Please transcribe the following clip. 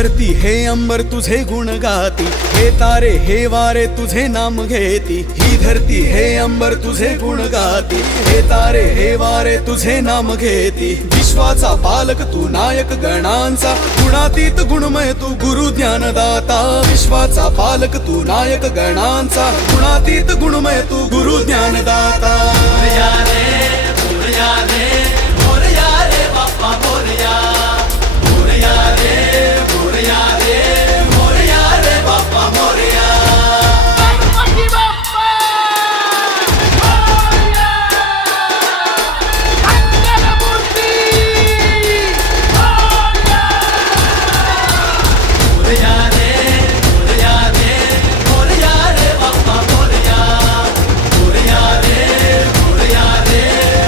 धरती हे अंबर तुझे गुण गाती, हे तारे हे वारे तुझे नाम घेती। ही धरती हे अंबर तुझे गुण गाती, हे तारे हे वारे तुझे नाम घेती। विश्वाचा पालक तू नायक गणांचा, गुणातीत गुणमय तू गुरु ज्ञानदाता। विश्वाचा पालक तू नायक गणांचा, गुणातीत गुणमय तू गुरु ज्ञानदाता।